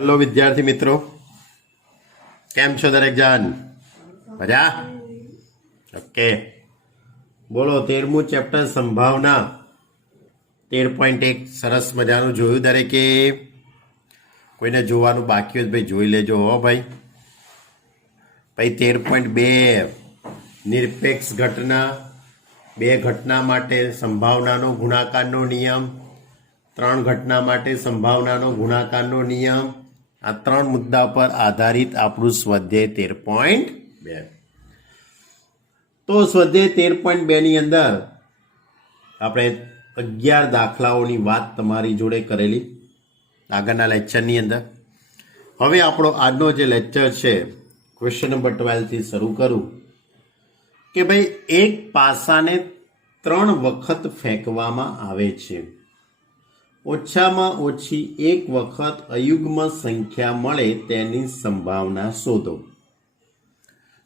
Hello વિદ્યાર્થી મિત્રો, કેમ છો દરેક જણ? મજા? ઓકે, બોલો 13મું ચેપ્ટર સંભાવના 13.1 સરસ મજાનું જોયું દરેકે? કોઈને જોવાનું બાકી હોય ભાઈ જોઈ લેજો હો ભાઈ. ભાઈ 13.2 નિરપેક્ષ ઘટના, બે ઘટના માટે સંભાવનાનો ગુણાકારનો નિયમ, ત્રણ ઘટના માટે સંભાવનાનો ગુણાકારનો નિયમ, આ ત્રણ મુદ્દા પર આધારિત આપણું સ્વાધ્યાય 13.2. તો સ્વાધ્યાય 13.2 ની અંદર આપણે 11 દાખલાઓની વાત તમારી જોડે કરેલી આગળના લેક્ચરની અંદર. હવે આપણો આજનો જે લેક્ચર છે ક્વેશ્ચન નંબર 12 થી શરૂ કરું કે ભાઈ એક પાસાને 3 વખત ફેંકવામાં આવે છે, ઓછામાં ઓછી એક વખત અયુગ્મ સંખ્યા મળે તેની સંભાવના શોધો.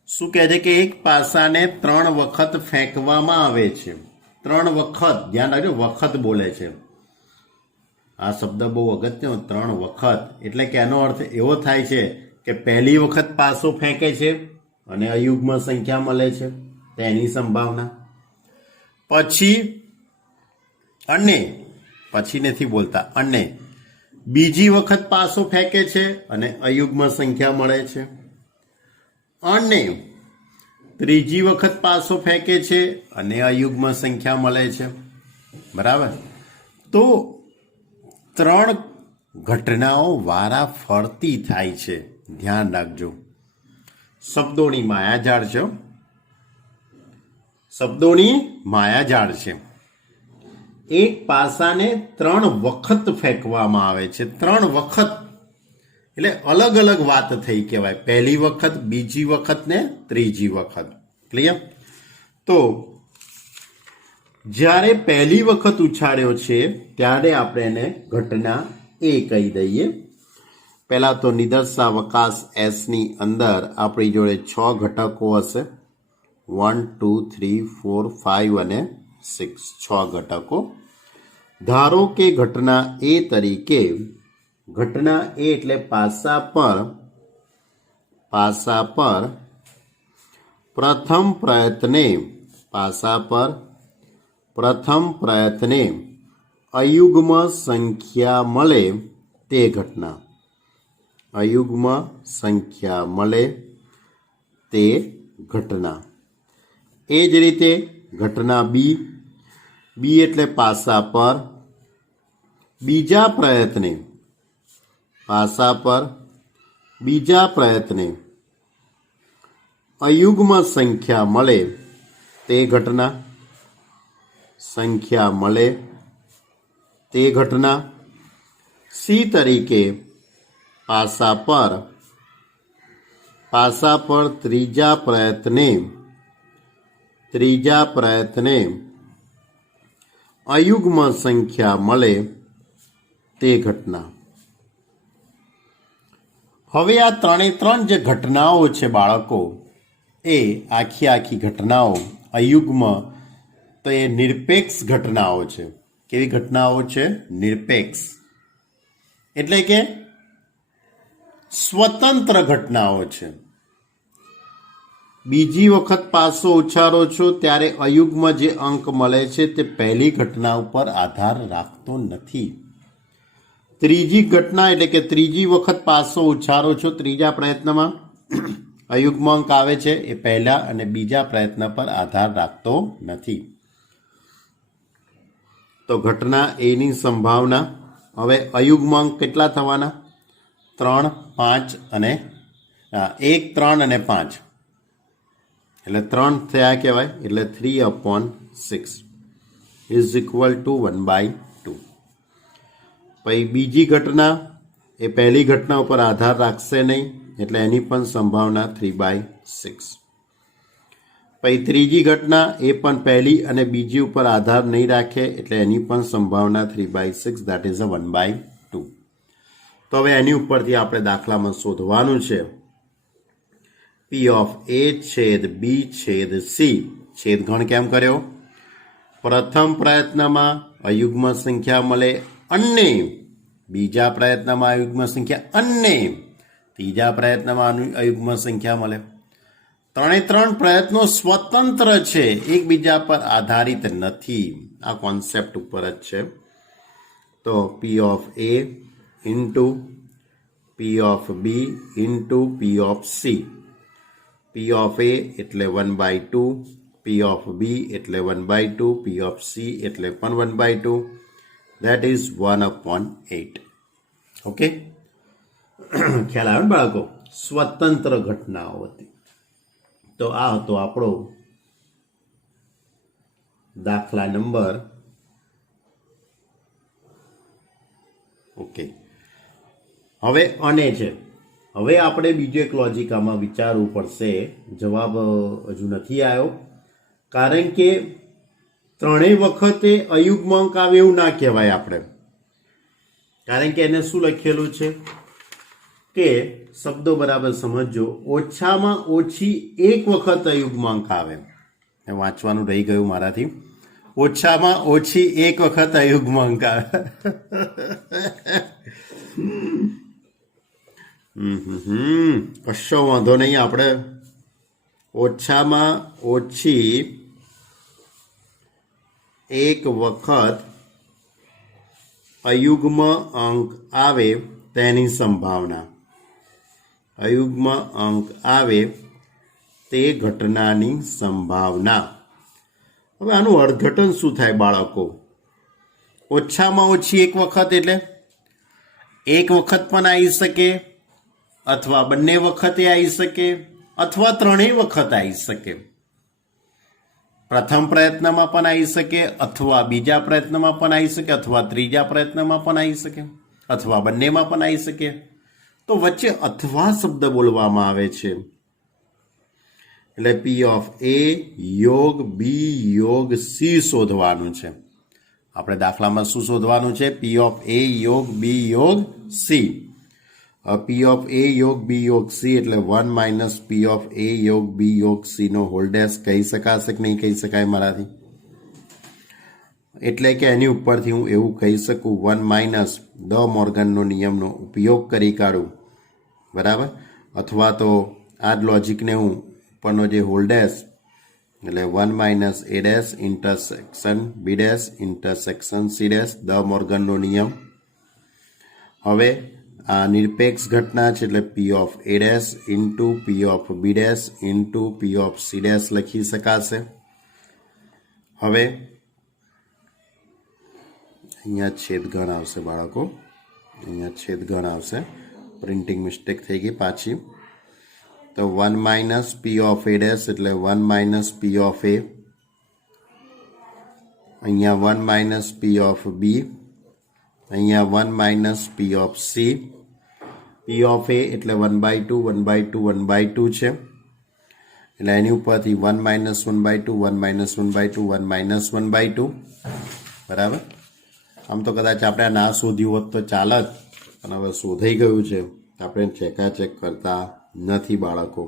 શું કહે છે કે એક પાસાને 3 વખત ફેંકવામાં આવે છે. 3 વખત, ધ્યાન રાખજો, વખત બોલે છે. આ શબ્દ બહુ અગત્યનો, 3 વખત એટલે કે એનો અર્થ એવો થાય છે કે પહેલી વખત પાસો ફેંકે છે અને અયુગ્મ સંખ્યા મળે છે તેની સંભાવના. પછી નથી બોલતા, અને બીજી વખત પાસો ફેંકે છે અને અયુગ્મ સંખ્યા મળે છે, અને ત્રીજી વખત પાસો ફેંકે છે અને અયુગ્મ સંખ્યા મળે છે. બરાબર? તો 3 ઘટનાઓ વારા ફરતી થાય છે. ધ્યાન રાખજો, શબ્દોની માયાજાળ છે, શબ્દોની માયાજાળ છે. એક પાસાને 3 વખત ફેંકવામાં આવે છે. 3 વખત એટલે અલગ અલગ વાત થઈ કહેવાય. પહેલી વખત, બીજી વખત ને ત્રીજી વખત. ક્લિયર? તો જ્યારે પહેલી વખત ઉછાળ્યો છે ત્યારે આપણે એને ઘટના એ કહી દઈએ. પહેલા તો નિદર્શાવકાશ S ની અંદર આપણી જોડે 6 ઘટકો હશે. 1 2 3 4 5 અને 6, 6 ઘટકો. ધારો કે ઘટના એ તરીકે, ઘટના એ એટલે પાસા પર પ્રથમ પ્રયત્ને અયુગ્મ સંખ્યા મળે તે ઘટના. અયુગ્મ સંખ્યા મળે તે ઘટના. એ જ રીતે ઘટના બી એટલે પાસા પર બીજા પ્રયત્ને અયુગ્મ સંખ્યા મળે તે ઘટના. સી તરીકે પાસા પર ત્રીજા પ્રયત્ને અયુગ્મ સંખ્યા મળે તે ઘટના. હવે આ 3 જે ઘટનાઓ છે બાળકો, એ આખી ઘટનાઓ અયુગ્મ, તો એ નિરપેક્ષ ઘટનાઓ છે. કેવી ઘટનાઓ છે? નિરપેક્ષ એટલે કે સ્વતંત્ર ઘટનાઓ છે. બીજી વખત પાસો ઉછાળો છો ત્યારે અયુગ્મ જે અંક મળે છે તે પહેલી ઘટના ઉપર આધાર રાખતો નથી. ત્રીજી ઘટના એટલે કે ત્રીજી વખત પાસો ઉછાળો છો, ત્રીજા પ્રયત્નમાં અયુગ્મ અંક આવે છે, એ પહેલા અને બીજા પ્રયત્ન પર આધાર રાખતો નથી. તો ઘટના એની સંભાવના, હવે અયુગ્મ અંક કેટલા થવાના? 3, 5 અને 1, 3 અને 5 એટલે 3 થયા કહેવાય. એટલે 3/6 ઇઝ ઇક્વલ ટુ 1/2. પછી બીજી ઘટના એ પહેલી ઘટના ઉપર આધાર રાખશે નહીં એટલે એની પણ સંભાવના 3/6. પછી ત્રીજી ઘટના એ પણ પહેલી અને બીજી ઉપર આધાર નહીં રાખે એટલે એની પણ સંભાવના 3/6, દેટ ઇઝ 1/2. તો હવે એની ઉપરથી આપણે દાખલામાં શોધવાનું છે P of A છેદ B છેદ C. છેદગણ કેમ કર્યો? પ્રથમ પ્રયત્નમાં અયુગ્મ સંખ્યા મળે અને બીજા પ્રયત્નમાં અયુગ્મ સંખ્યા અને ત્રીજા પ્રયત્નમાં અયુગ્મ સંખ્યા મળે. ત્રણ પ્રયત્નો સ્વતંત્ર છે, એકબીજા પર આધારિત નથી. આ કોન્સેપ્ટ ઉપર જ છે. તો P of A into P of B into P of C. P of A એટલે 1/2, પી ઓફ બી એટલે 1/2, પી ઓફ સી એટલે પણ 1/2. That is 1/8. ઓકે, ખ્યાલ આવે ને બાળકો? સ્વતંત્ર ઘટનાઓ હતી. તો આ હતો આપણો દાખલા નંબર. ઓકે, હવે અને છે. હવે આપણે બીજો એક લોજિક આમાં વિચારવું પડશે. જવાબ હજુ નથી આવ્યો, કારણ કે ત્રણેય વખતે અયુગ્માંક આવે એવું ના કહેવાય આપણે. કારણ કે એને શું લખેલું છે કે શબ્દો બરાબર સમજો. ઓછામાં ઓછી એક વખત અયુગ્માંક આવે. એ વાંચવાનું રહી ગયું મારાથી. ઓછામાં ઓછી એક વખત અયુગ્માંક આવે. કશો વાંધો નહીં. આપણે ઓછામાં ઓછી એક વખત અયુગ્મ અંક આવે તેની સંભાવના. અયુગ્મ અંક આવે તે ઘટનાની સંભાવના. હવે આનું અર્થઘટન શું થાય બાળકો? ઓછામાં ઓછી એક વખત એટલે એક વખત પણ આવી શકે, અથવા બંને વખતે આવી શકે, અથવા ત્રણેય વખત આવી શકે. પ્રથમ પ્રયત્નમાં પણ આવી શકે, અથવા બીજા પ્રયત્નમાં પણ આવી શકે, અથવા ત્રીજા પ્રયત્નમાં પણ આવી શકે, અથવા બંનેમાં પણ આવી શકે. તો વચ્ચે અથવા શબ્દ બોલવામાં આવે છે. એટલે પી ઓફ એ યોગ બી યોગ સી શોધવાનું છે. આપણે દાખલામાં શું શોધવાનું છે? પી ઓફ એ યોગ બી યોગ સી. પી ઓફ એ યોગ બી યોગ સી એટલે 1 - પી ઓફ એ યોગ બી યોગ સી નો હોલ ડેશ કહી શકાશે કે નહીં કહી શકાય મારાથી? એટલે કે એની ઉપરથી હું એવું કહી શકું 1 - ડ મોર્ગનનો નિયમનો ઉપયોગ કરી કાઢું, બરાબર? અથવા તો આ જ લોજિકને હું ઉપરનો જે હોલ ડેશ એટલે 1 - A dash intersection B dash intersection C dash, De મોર્ગનનો નિયમ. હવે આ નિરપેક્ષ ઘટના છે એટલે P of A dash into P of B dash into P of C dash લખી શકાશે. હવે અહીંયા છેદગણ આવશે બાળકો, અહીંયા છેદગણ આવશે. પ્રિન્ટિંગ મિસ્ટેક થઈ ગઈ પાછી. તો 1 - પી ઓફ એ ડેશ એટલે 1 - પી ઓફ એ. અહીંયા 1 - પી ઓફ બી, અહીંયા 1 - P of C. P of A એટલે 1/2 1/2 1/2 છે. એટલે એની ઉપરથી 1 - 1/2 1 - 1/2 1 - 1/2, બરાબર? આમ તો કદાચ આપણે ના શોધ્યું હોત તો ચાલત, પણ હવે શોધાઈ ગયું છે, આપણે ચેકાચેક કરતા નથી બાળકો,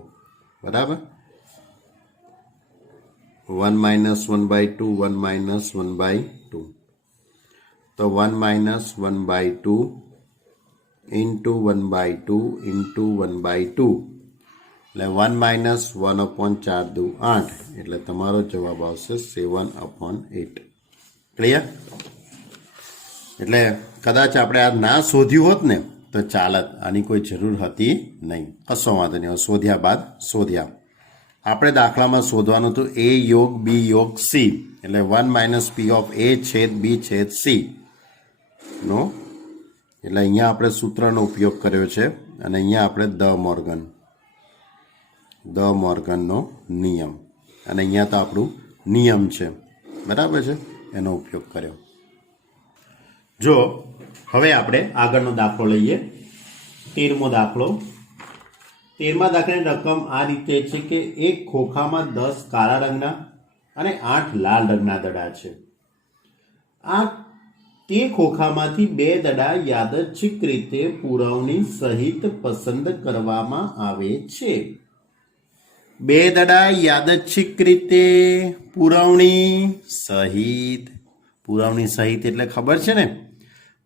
બરાબર? 1 - 1/2 1 - 1/2. તો 1 - 1/2 ઇન્ટુ 1/2 ઇન્ટુ 1/2 એટલે 1 - 1/4 દુ 8 એટલે તમારો જવાબ આવશે 7/8. ક્લિયર? એટલે કદાચ આપણે આ ના શોધ્યું હોત ને તો ચાલત, આની કોઈ જરૂર હતી નહીં. કશો વાંધો નહીં. શોધ્યા બાદ શોધ્યા. આપણે દાખલામાં શોધવાનું હતું એ યોગ બી યોગ સી એટલે 1 - પી ઓફ એ છેદ બી છેદ સી નો. એટલે અહીંયા આપણે સૂત્રનો ઉપયોગ કર્યો છે, અને અહીંયા આપણે દ મોર્ગનનો નિયમ, અને અહીંયા તો આપણું નિયમ છે, બરાબર છે, એનો ઉપયોગ કર્યો. જો હવે આપણે આગળનો દાખલો લઈએ. 13મો દાખલો. 13મા દાખલાની રકમ આ રીતે છે કે એક ખોખામાં 10 કાળા રંગના અને 8 લાલ રંગના દડા છે. આ તે ખોખામાંથી 2 દડા યાદચ્છિક રીતે પુરવણી સહિત પસંદ કરવામાં આવે છે. 2 દડા યાદચ્છિક રીતે પુરવણી સહિત. પુરવણી સહિત એટલે ખબર છે ને,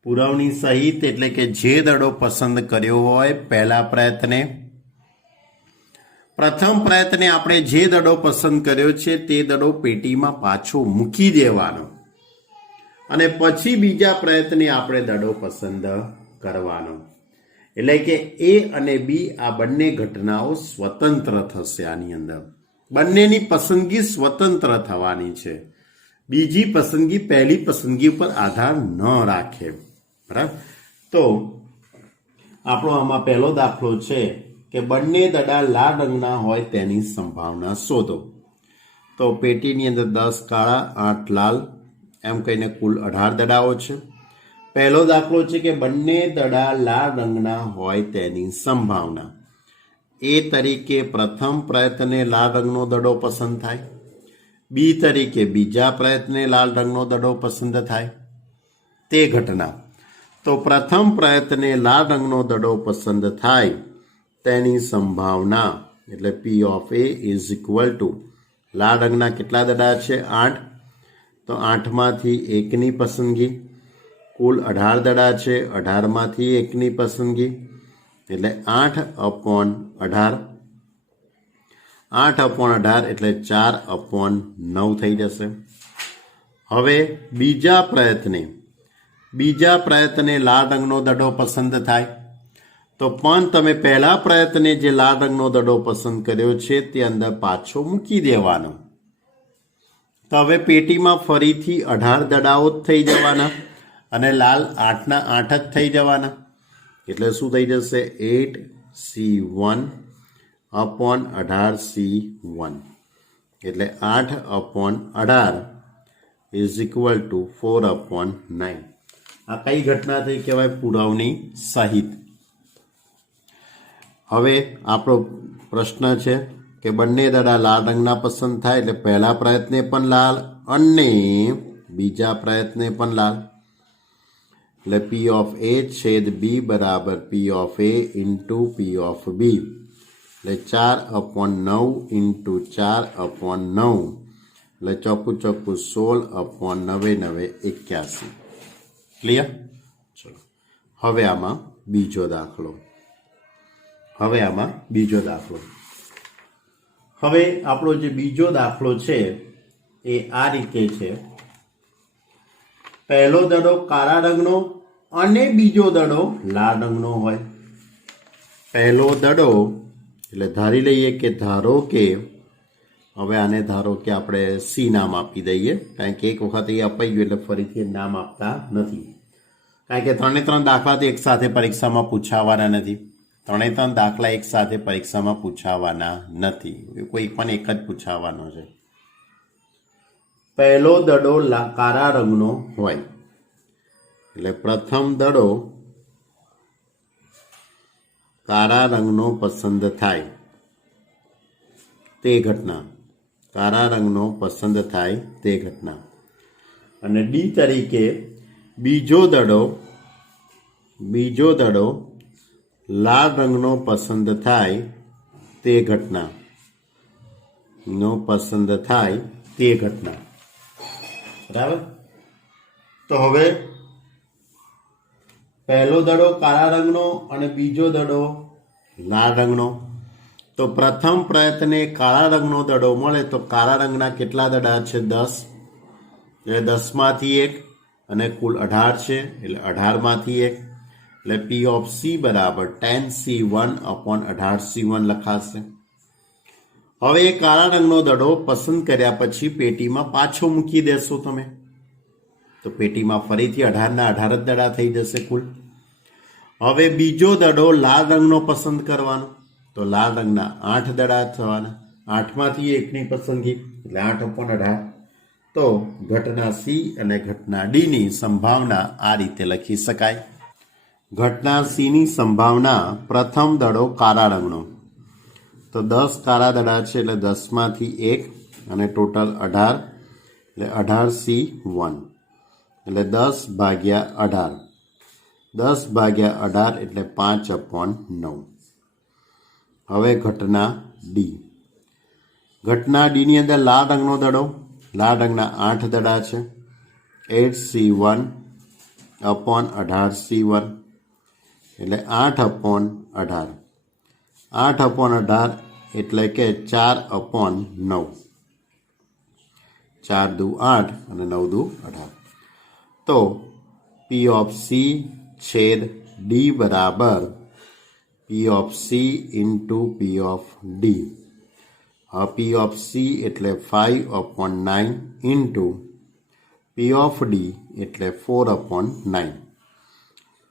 પુરવણી સહિત એટલે કે જે દડો પસંદ કર્યો હોય પહેલા પ્રયત્ને, પ્રથમ પ્રયત્ને આપણે જે દડો પસંદ કર્યો છે તે દડો પેટીમાં પાછો મૂકી દેવાનો અને પછી બીજા પ્રયત્ને આપણે દડો પસંદ કરવાનો. એટલે કે એ અને બી આ બંને ઘટનાઓ સ્વતંત્ર થશે. આની અંદર બંનેની પસંદગી સ્વતંત્ર થવાની છે. બીજી પસંદગી પહેલી પસંદગી ઉપર આધાર ન રાખે. બરાબર. તો આપણો આમાં પહેલો દાખલો છે કે બંને દડા લાલ રંગના હોય તેની સંભાવના શોધો. તો પેટીની અંદર 10 કાળા 8 લાલ એમ કહીને કુલ 18 દડાઓ છે. પહેલો દાખલો છે કે બંને દડા લાલ રંગના હોય તેની સંભાવના. એ તરીકે પ્રથમ પ્રયત્ને લાલ રંગનો દડો પસંદ થાય, બી તરીકે બીજા પ્રયત્ને લાલ રંગનો દડો પસંદ થાય તે ઘટના. તો પ્રથમ પ્રયત્ને લાલ રંગનો દડો પસંદ થાય તેની સંભાવના એટલે P of A is equal to લાલ રંગના કેટલા દડા છે 8, તો 8માંથી 1ની પસંદગી, કુલ 18 દડા છે 18માંથી 1ની પસંદગી એટલે 8/18, 8/18 એટલે 4/9 થઈ જશે. હવે બીજા પ્રયત્ને લાલ રંગનો દડો પસંદ થાય તો પણ તમે પહેલા પ્રયત્ને જે લાલ રંગનો દડો પસંદ કર્યો છે તે અંદર પાછો મૂકી દેવાનો. તો હવે પેટીમાં ફરીથી 18 દડાઓ જ થઈ જવાના અને લાલ 8ના 8 જ થઈ જવાના. એટલે શું થઈ જશે 8C1/18C1 એટલે 8/18 ઇઝ ઇક્વલ ટુ 4/9. આ કઈ ઘટના થઈ કહેવાય? પુરવણી સહિત. હવે આપણો પ્રશ્ન છે કે બંને દડા લાલ રંગના પસંદ થાય એટલે પહેલા પ્રયત્ને પણ લાલ અને બીજા પ્રયત્ને પણ લાલ. એટલે પી ઓફ એ છેદ બી બરાબર P of A into P of B એટલે 4/9 ઇન્ટુ 4/9 એટલે ચોખ્ખું 16/9 81. ક્લિયર? ચલો હવે આમાં બીજો દાખલો. હવે આપણો જે બીજો દાખલો છે એ આ રીતે છે. પહેલો દડો કાળા રંગનો અને બીજો દડો લાલ રંગનો હોય. પહેલો દડો એટલે ધારી લઈએ કે ધારો કે હવે આને ધારો કે આપણે સી નામ આપી દઈએ, કારણ કે એક વખત એ અપાઈ ગયું એટલે ફરીથી નામ આપતા નથી. કારણ કે 3 દાખલા તો એક સાથે પરીક્ષામાં પૂછાવાના નથી. 3 દાખલા એક સાથે પરીક્ષામાં પૂછાવાના નથી, કોઈ પણ એક જ પૂછાવાનો છે. પહેલો દડો કાળા રંગનો હોય એટલે પ્રથમ દડો કાળા રંગનો પસંદ થાય તે ઘટના. કાળા રંગનો પસંદ થાય તે ઘટના. અને ડી તરીકે બીજો દડો લાલ રંગનો પસંદ થાય તે ઘટના બરાબર. તો હવે પહેલો દડો કાળા રંગનો અને બીજો દડો લાલ રંગનો. તો પ્રથમ પ્રયત્ને કાળા રંગનો દડો મળે તો કાળા રંગના કેટલા દડા છે 10, એટલે 10માંથી 1 અને કુલ 18 છે એટલે 18માંથી 1 એટલે પી ઓફ સી બરાબર 10C1/18C1 લખાશે. હવે એ કાળા રંગનો દડો પસંદ કર્યા પછી પેટીમાં પાછો મૂકી દેશો તમે તો પેટીમાં ફરીથી 18ના 18 જ દડા થઈ જશે કુલ. હવે બીજો દડો લાલ રંગનો પસંદ કરવાનો તો લાલ રંગના 8 દડા થવાના. 8માંથી 1ની પસંદગી એટલે 8/18. તો ઘટના સી અને ઘટના ડી ની સંભાવના આ રીતે લખી શકાય. ઘટના સી ની સંભાવના પ્રથમ દડો કાળા રંગનો તો 10 કાળા દડા છે એટલે 10માંથી 1 અને ટોટલ 18 એટલે 18C1 એટલે 10/18 એટલે 5/9. હવે ઘટના ડી. ઘટના ડી ની અંદર લાલ રંગનો દડો, લાલ રંગના 8 દડા છે 8C1 अपॉन 18C1 એટલે 8/18 8/18 એટલે કે 4/9 4 દુ 8 અને 9 દુ 18 તો P of C છેદ D બરાબર P of C into P of D P of C એટલે 5/9 into P of D એટલે 4/9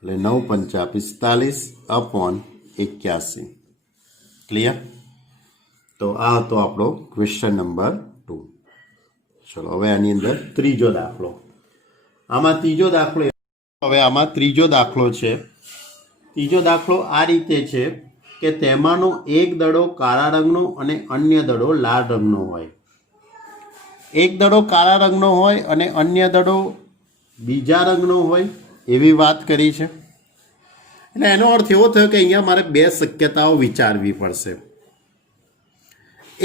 એટલે 9 પંચા 45/81 ક્લિયર. તો આ હતો આપણો ક્વેશ્ચન નંબર 2. ચલો હવે આની અંદર ત્રીજો દાખલો. આમાં ત્રીજો દાખલો છે. ત્રીજો દાખલો આ રીતે છે કે તેમાંનો એક દડો કાળા રંગનો અને અન્ય દડો લાલ રંગનો હોય. એક દડો કાળા રંગનો હોય અને અન્ય દડો બીજા રંગનો હોય એવી વાત કરી છે. એટલે એનો અર્થ એવો થયો કે અહીંયા મારે બે શક્યતાઓ વિચારવી પડશે.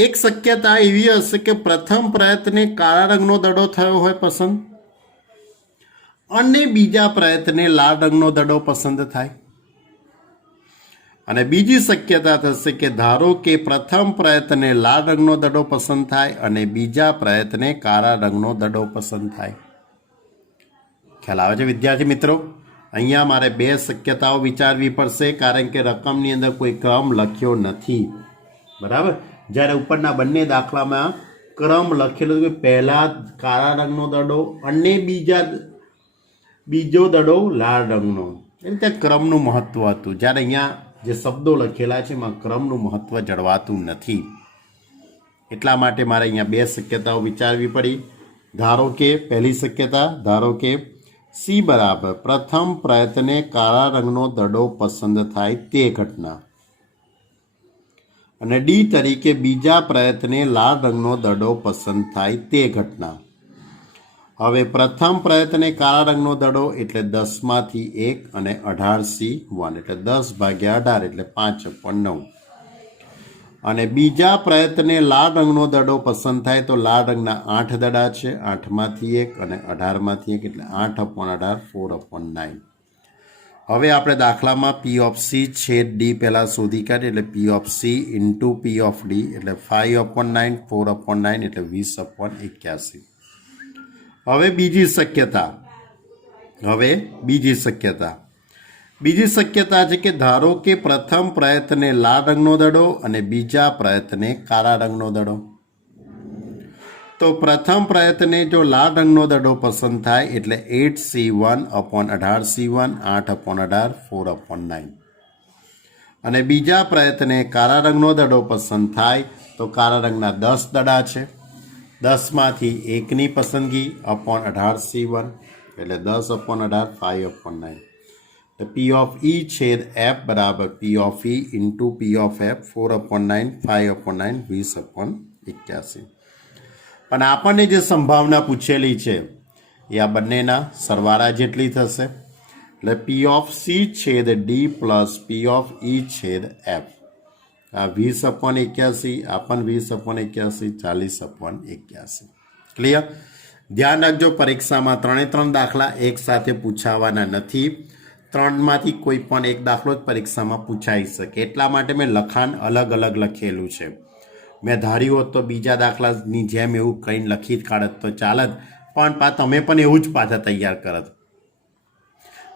એક શક્યતા એવી હશે કે પ્રથમ પ્રયત્ને કાળા રંગનો દડો થયો હોય પસંદ અને બીજા પ્રયત્ને લાલ રંગનો દડો પસંદ થાય. અને બીજી શક્યતા થશે કે ધારો કે પ્રથમ પ્રયત્ને લાલ રંગનો દડો પસંદ થાય અને બીજા પ્રયત્ને કાળા રંગનો દડો પસંદ થાય. ખ્યાલ આવે છે વિદ્યાર્થી મિત્રો? અહીંયા મારે બે શક્યતાઓ વિચારવી પડશે કારણ કે રકમની અંદર કોઈ ક્રમ લખ્યો નથી. બરાબર. જ્યારે ઉપરના બંને દાખલામાં ક્રમ લખેલો કે પહેલા કાળા રંગનો દડો અને બીજો દડો લાલ રંગનો, એટલે ત્યાં ક્રમનું મહત્વ હતું. જ્યારે અહીંયા જે શબ્દો લખેલા છે એમાં ક્રમનું મહત્વ જળવાતું નથી. એટલા માટે મારે અહીંયા બે શક્યતાઓ વિચારવી પડી. ધારો કે પહેલી શક્યતા, ધારો કે C બરાબર પ્રથમ પ્રયત્ને કાળા રંગનો દડો પસંદ થાય તે ઘટના અને D તરીકે બીજા પ્રયત્ને લાલ રંગનો દડો પસંદ થાય તે ઘટના. હવે પ્રથમ પ્રયત્ને કાળા રંગનો દડો એટલે 10/1 અને 18C1 એટલે 10/18 એટલે 5/9 અને બીજા પ્રયત્ને લાલ રંગનો દડો પસંદ થાય તો લાલ રંગના 8 દડા છે, 8/1 અને 18/1 એટલે 8/18 4/9. હવે આપણે દાખલામાં P of C છેદ D પહેલાં શોધી કાઢીએ એટલે P of C into P of D એટલે 5/9 4/9 એટલે 20/81. હવે બીજી શક્યતા છે કે ધારો કે પ્રથમ પ્રયત્ને લાલ રંગનો દડો અને બીજા પ્રયત્ને કાળા રંગનો દડો. તો પ્રથમ પ્રયત્ને જો લાલ રંગનો દડો પસંદ થાય એટલે 8C1/18C1 8/18 4/9 અને બીજા પ્રયત્ને કાળા રંગનો દડો પસંદ થાય તો કાળા રંગના 10 દડા છે, 10માંથી 1ની પસંદગી /18C1 એટલે 10/18 5/9. તો P of E છેદ F બરાબર P of E into P of F 4/9 5/9 20/81. પણ આપણને જે સંભાવના પૂછેલી છે એ આ બંનેના સરવાળા જેટલી થશે. એટલે P of C છેદ D plus P of E છેદ F આ 20/81 આ પણ 20/81 40/81. ક્લિયર? ધ્યાન રાખજો પરીક્ષામાં 3 દાખલા એક સાથે પૂછાવાના નથી. 3માંથી કોઈ પણ એક દાખલો જ પરીક્ષામાં પૂછાઈ શકે. એટલા માટે મેં લખાણ અલગ અલગ લખેલું છે. મેં ધાર્યું હોત તો બીજા દાખલાની જેમ એવું કંઈ લખી જ કાઢત તો ચાલત, પણ તમે પણ એવું જ પાછા તૈયાર કરત.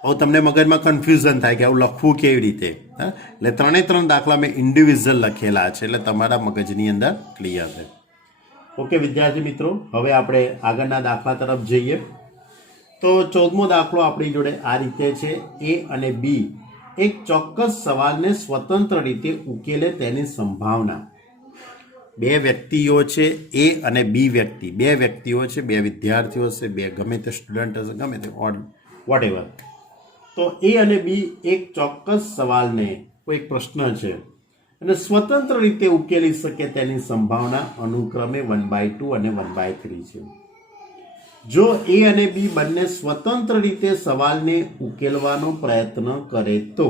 હવે તમને મગજમાં કન્ફ્યુઝન થાય કે આવું લખવું કેવી રીતે. એટલે 3 દાખલા મેં ઇન્ડિવિજ્યુઅલ લખેલા છે એટલે તમારા મગજની અંદર ક્લિયર છે. ઓકે વિદ્યાર્થી મિત્રો, હવે આપણે આગળના દાખલા તરફ જઈએ. તો 14મો દાખલો આપણી જોડે આ રીતે છે. A અને B એક ચોક્કસ સવાલને સ્વતંત્ર રીતે ઉકેલે તેની સંભાવના. બે વ્યક્તિઓ છે, A અને B વ્યક્તિ, બે વ્યક્તિઓ છે, બે વિદ્યાર્થીઓ છે, બે ગમે તે સ્ટુડન્ટ હશે, ગમે તે વોટ એવર. તો A અને B એક ચોક્કસ સવાલને કોઈ પ્રશ્ન છે અને સ્વતંત્ર રીતે ઉકેલી શકે તેની સંભાવના અનુક્રમે 1/2 અને 1/3 છે. જો A અને B બંને સ્વતંત્ર રીતે સવાલને ઉકેલવાનો પ્રયત્ન કરે તો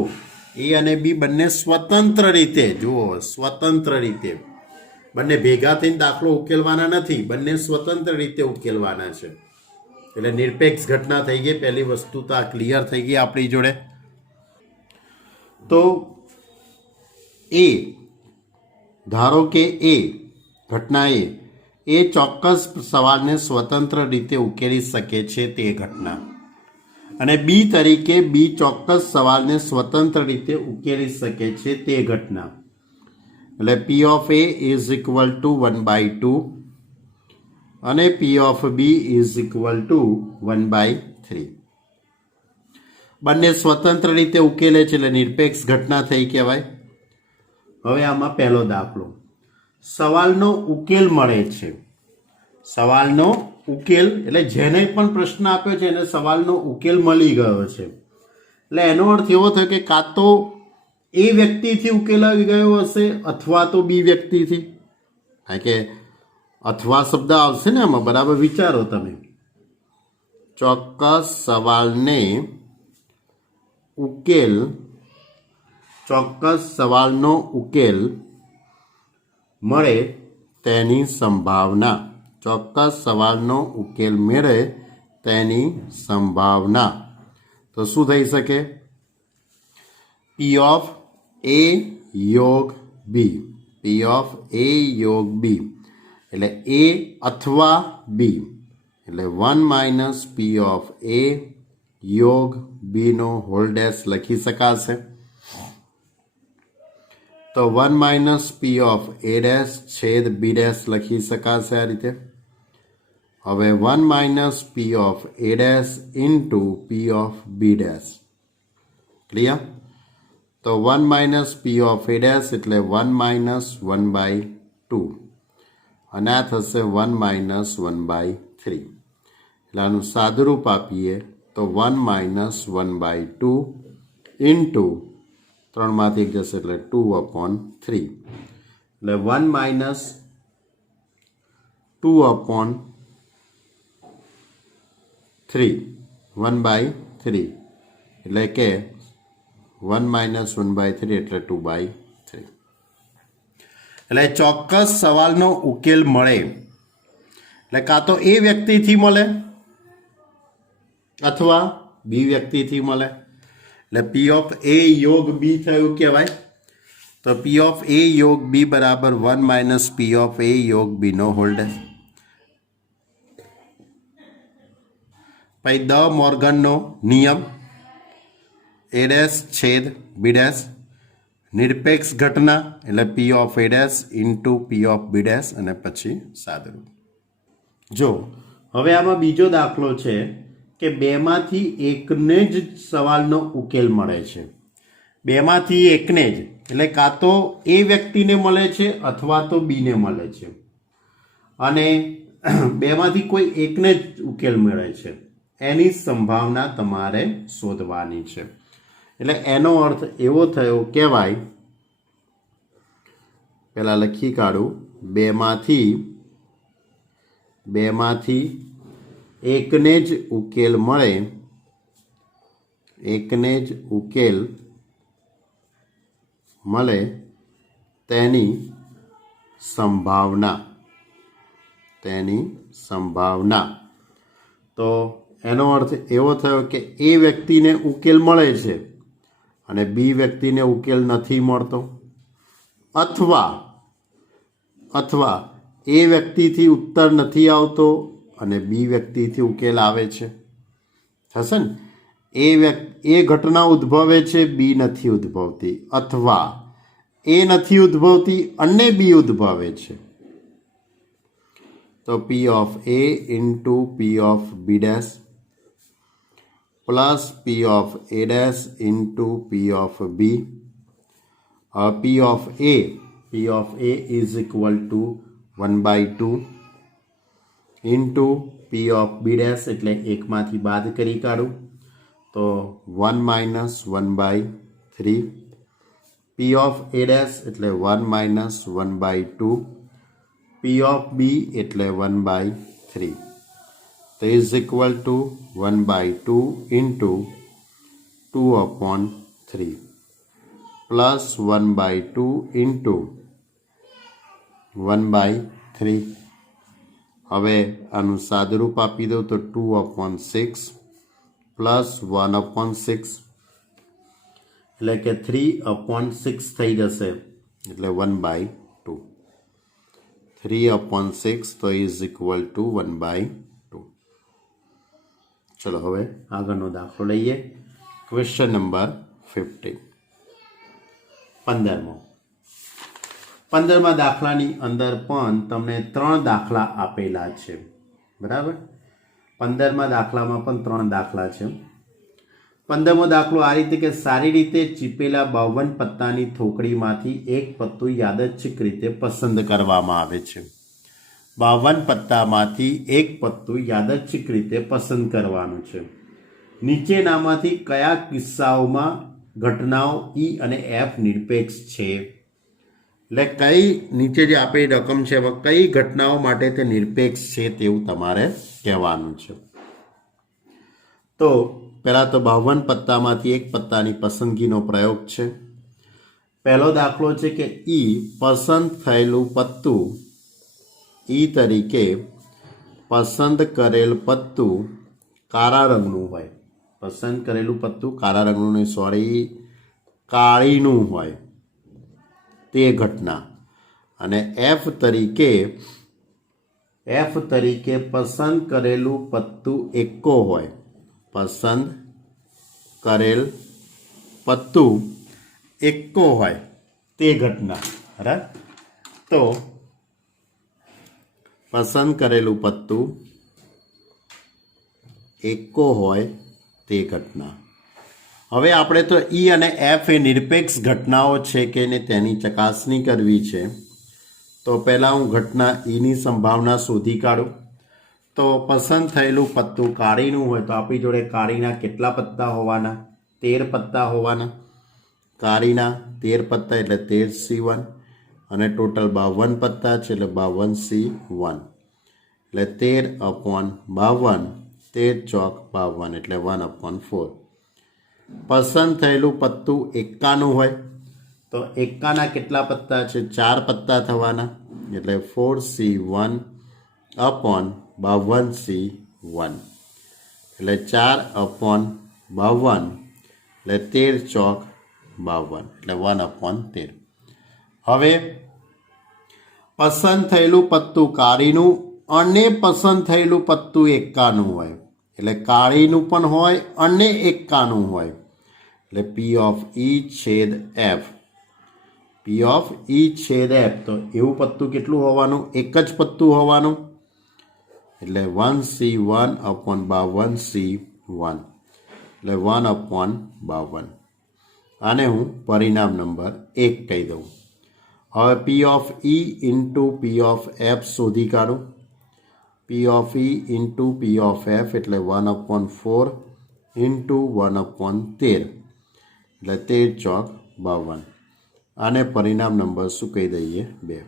A અને B બંને સ્વતંત્ર રીતે, જુઓ સ્વતંત્ર રીતે, બંને ભેગા થઈને દાખલો ઉકેલવાના નથી, બંને સ્વતંત્ર રીતે ઉકેલવાના છે. એટલે નિરપેક્ષ ઘટના થઈ ગઈ. પહેલી વસ્તુ તો આ ક્લિયર થઈ ગઈ આપણી જોડે. તો એ ધારો કે એ ઘટના એ ચોક્કસ સવાલને સ્વતંત્ર રીતે ઉકેલી શકે છે તે ઘટના, અને બી તરીકે બી ચોક્કસ સવાલને સ્વતંત્ર રીતે ઉકેલી શકે છે તે ઘટના. એટલે P of A is equal to 1/2 અને P of B is equal to 1/3. બંને સ્વતંત્ર રીતે ઉકેલે છે એટલે નિરપેક્ષ ઘટના થઈ કહેવાય. હવે આમાં પહેલો દાખલો, સવાલનો ઉકેલ મળે છે. સવાલનો ઉકેલ એટલે જેને પણ પ્રશ્ન આપ્યો છે એને સવાલનો ઉકેલ મળી ગયો છે. એટલે એનો અર્થ એવો થયો કે કાં તો એ વ્યક્તિથી ઉકેલાવી ગયો હશે અથવા તો બી વ્યક્તિથી. કારણ કે અથવા શબ્દ આવશે ને આમાં, બરાબર વિચારો તમે. ચોક્કસ સવાલને ઉકેલ, ચોક્કસ સવાલનો ઉકેલ મળે તેની સંભાવના, ચોક્કસ સવાલનો ઉકેલ મળે તેની સંભાવના. તો શું થઈ શકે? પી ઓફ એ યોગ બી, પી ઓફ એ યોગ બી એટલે એ અથવા બી, એટલે 1 - પી ઓફ એ યોગ બીનો હોલ ડેશ લખી શકાશે. તો 1 - પી ઓફ એ ડેશ છેદ બી ડેશ લખી શકાશે આ રીતે. હવે 1 - P of A dash into P of B dash. Clear? તો 1 - પી ઓફ એ ડેશ એટલે 1 - 1/2 અને આ થશે 1 - 1/3. એટલે આનું સાદુરૂપ આપીએ તો 1 - 1/2 ઇન્ટુ 3માંથી 1 જશે એટલે 2/3. એટલે 1 - 2/3 1/3 એટલે કે 1 - 1/3 એટલે 2/3. એટલે ચોક્કસ સવાલનો ઉકેલ મળે એટલે કાં તો એ વ્યક્તિથી મળે અથવા બી વ્યક્તિથી મળે. એટલે પી ઓફ એ યોગ બી થયું કહેવાય. તો પી ઓફ એ યોગ બી બરાબર 1 - પી ઓફ એ યોગ બીનો હોલ ડેશ. પછી દ મોર્ગનનો નિયમ, એ ડેશ છેદ બી ડેશ, નિરપેક્ષ ઘટના એટલે P of A dash into P of B dash અને પછી સાદુરૂપ. જો હવે આમાં બીજો દાખલો છે કે બેમાંથી એકને જ સવાલનો ઉકેલ મળે છે. બેમાંથી એકને જ એટલે કાં તો એ વ્યક્તિને મળે છે અથવા તો બીને મળે છે, અને બેમાંથી કોઈ એકને જ ઉકેલ મળે છે. એની સંભાવના તમારે શોધવાની છે. એટલે એનો અર્થ એવો થયો કહેવાય, પહેલાં લખી કાઢું, બેમાંથી એકને જ ઉકેલ મળે, એકને જ ઉકેલ મળે તેની સંભાવના, તેની સંભાવના. તો એનો અર્થ એવો થયો કે એ વ્યક્તિને ઉકેલ મળે છે અને બી વ્યક્તિને ઉકેલ નથી મળતો, અથવા એ વ્યક્તિથી ઉત્તર નથી આવતો અને બી વ્યક્તિથી ઉકેલ આવે છે. થશે ને? એ ઘટના ઉદ્ભવે છે, બી નથી ઉદ્ભવતી, અથવા એ નથી ઉદ્ભવતી અને બી ઉદ્ભવે છે. તો P of A into P of B dash plus P of A dash into P of B. P of A is equal to 1/2 into P of B dash એટલે એકમાંથી બાદ કરી કાઢું તો 1 - 1/3. પી ઓફ એ ડેશ એટલે 1 - 1/2, પી of B એટલે 1/3. તો is equal to 1/2 into 2/3 plus 1/2 into 1/3. હવે આનું સાદુરૂપ આપી દઉં તો 2/6 પ્લસ 1/6 એટલે કે 3/6 થઈ જશે, એટલે 1/2. 3/6 તો ઇઝ ઇક્વલ ટુ 1/2. ચલો હવે આગળનો દાખલો લઈએ. Question number 15. 15મા દાખલાની અંદર પણ તમને 3 દાખલા આપેલા છે, બરાબર. 15મા દાખલામાં પણ 3 દાખલા છે. 15મો દાખલો આ રીતે કે સારી રીતે ચીપેલા 52 પત્તાની થોકડીમાંથી એક પત્તું યાદચ્છિક રીતે પસંદ કરવામાં આવે છે. 52 પત્તામાંથી એક પત્તું યાદચ્છિક રીતે પસંદ કરવાનું છે. નીચેનામાંથી કયા કિસ્સાઓમાં ઘટનાઓ ઈ અને એફ નિરપેક્ષ છે? એટલે કઈ નીચે જે આપેલી રકમ છે કઈ ઘટનાઓ માટે તે નિરપેક્ષ છે તેવું તમારે કહેવાનું છે. તો પહેલા તો 52 પત્તામાંથી એક પત્તાની પસંદગીનો પ્રયોગ છે. પહેલો દાખલો છે કે ઈ પસંદ થયેલું પત્તું ઈ તરીકે પસંદ કરેલ પત્તું કાળા રંગનું હોય. પસંદ કરેલું પત્તું કાળા રંગનું નહીં, સોરી, કાળીનું હોય તે ઘટના. અને એફ તરીકે પસંદ કરેલું પત્તું એકો હોય. પસંદ કરેલ પત્તું એકો હોય તે ઘટના, બરાબર. તો પસંદ કરેલું પત્તું એકો હોય તે ઘટના. હવે આપણે તો ઈ અને એફ એ નિરપેક્ષ ઘટનાઓ છે કે ને તેની ચકાસણી કરવી છે. તો પહેલાં હું ઘટના ઈની સંભાવના શોધી કાઢું. તો પસંદ થયેલું પત્તું કાળીનું હોય તો આપણી જોડે કાળીના કેટલા પત્તા હોવાના? 13 પત્તા હોવાના. કાળીના 13 પત્તા એટલે 13C1 અને ટોટલ 52 પત્તા છે એટલે 52C1 એટલે 13/52, 13 ચોક 52 એટલે 1/4. પસંદ થયેલું પત્તું એકાનું હોય તો એકાના કેટલા પત્તા છે? 4 પત્તા થવાના એટલે 4C1/52C1 એટલે 4/52 એટલે 13 ચોક 52 એટલે 1/13. હવે પસંદ થયેલું પત્તું કાળીનું અને પસંદ થયેલું પત્તું એકાનું હોય એટલે કાળીનું પણ હોય અને એકાનું હોય એટલે P/E/F. P/E/F તો એવું પત્તું કેટલું હોવાનું? એક જ પત્તું હોવાનું એટલે 1C1/52C1 એટલે 1/52. આને હું પરિણામ નંબર 1 કહી દઉં. હવે P/E/P/F શોધી કાઢું. P/E/P/F એટલે 1/4 × 1/13 એટલે 13 ચોક 52. આને પરિણામ નંબર શું કહી દઈએ? 2.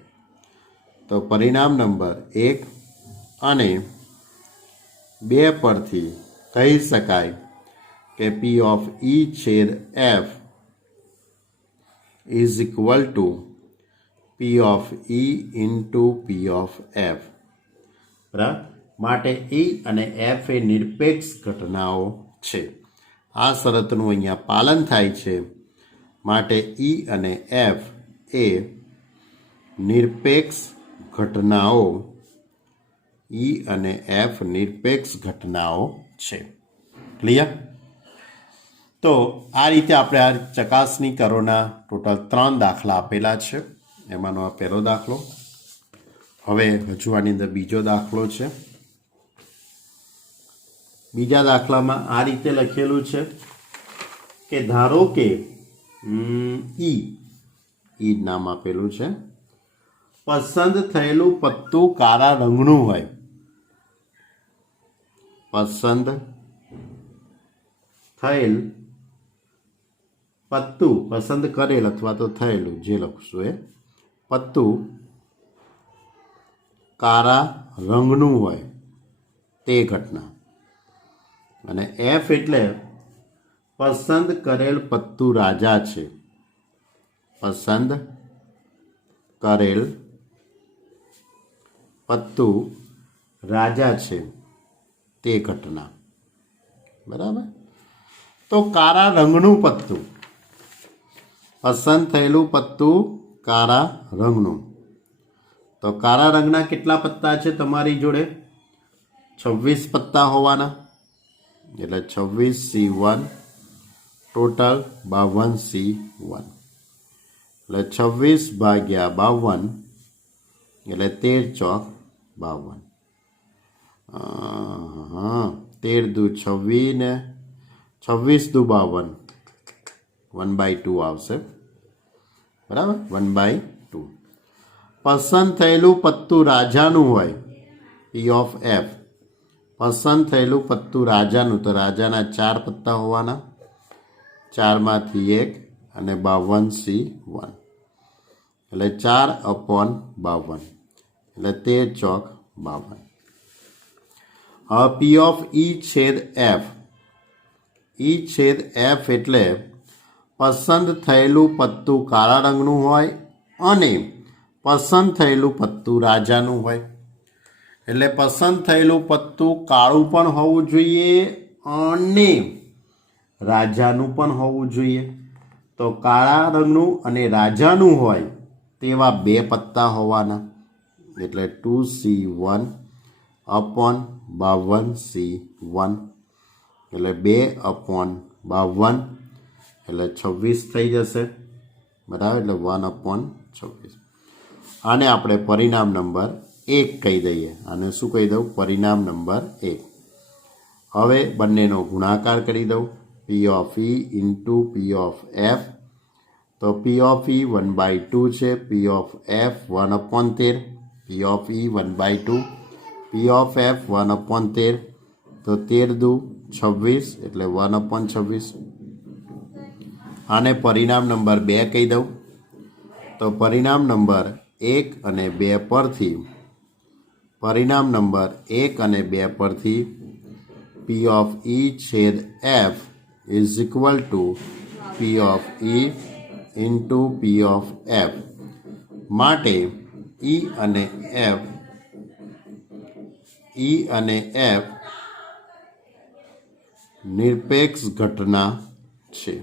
તો પરિણામ નંબર 1 અને 2 પરથી કહી શકાય કે P/E/F is equal two P/E/P/F. બરાબર. માટે ઈ અને એફ એ નિરપેક્ષ ઘટનાઓ છે. આ શરતનું અહીંયા પાલન થાય છે. માટે ઈ અને એફ એ નિરપેક્ષ ઘટનાઓ ઈ અને એફ નિરપેક્ષ ઘટનાઓ છે. ક્લિયર? તો આ રીતે આપણે આ ચકાસણી કરોના ટોટલ 3 દાખલા આપેલા છે. એમાંનો આ પહેલો દાખલો. હવે હજુ આની અંદર બીજો દાખલો છે. બીજા દાખલામાં આ રીતે લખેલું છે કે ધારો કે ઈ નામ આપેલું છે. પસંદ થયેલું પત્તું કાળા રંગનું હોય. પસંદ થયેલ પત્તું, પસંદ કરેલ અથવા તો થયેલું જે લખશું એ પત્તું કાળા રંગનું હોય તે ઘટના. અને એફ એટલે પસંદ કરેલ પત્તું રાજા છે. પસંદ કરેલ પત્તું રાજા છે તે ઘટના, બરાબર. તો કાળા રંગનું પત્તું, પસંદ થયેલું પત્તું કાળા રંગનું. તો કાળા રંગના કેટલા પત્તા છે તમારી જોડે? 26 પત્તા હોવાના, એટલે 26C1 ટોટલ 52C1, એટલે 26 ભાગ્યા 52 એટલે 13 ચોક 52. 13 દુ 26 ને 26 દુ 52, 1/2 આવશે, બરાબર, 1/2. પસંદ થયેલું પત્તું રાજાનું હોય, P of F, પસંદ થયેલું પત્તું રાજાનું, તો રાજાના 4 પત્તા હોવાના, 4માંથી 1 અને 52C1, એટલે 4/52 એટલે 13 ચોક 52. હવે P of E છેદ F, E છેદ F એટલે પસંદ થયેલું પત્તું કાળા રંગનું હોય અને પસંદ થયેલું પત્તું રાજાનું હોય. એટલે પસંદ થયેલું પત્તું કાળું પણ હોવું જોઈએ અને રાજાનું પણ હોવું જોઈએ. તો કાળા રંગનું અને રાજાનું હોય તેવા 2 પત્તા હોવાના, એટલે 2C1 અપોન 52C1, એટલે 2/52 એટલે 26 થઈ જશે, બરાબર, એટલે 1/26. આને આપણે પરિણામ નંબર 1 કહી દઈએ. આને શું કહી દઉં? પરિણામ નંબર 1. હવે બંનેનો ગુણાકાર કરી દઉં, P of E into P of F. તો P of E 1/2 છે, P of F 1/13, P of E 1/2, P of F 1/13. તો 13 દુ 26 એટલે 1/26. આને પરિણામ નંબર 2 કહી દઉં. તો પરિણામ નંબર 1 અને 2 પરથી, પરિણામ નંબર 1 અને 2 પરથી P of E છેદ F is equal two P of E into P of F. માટે E અને F નિરપેક્ષ ઘટના છે.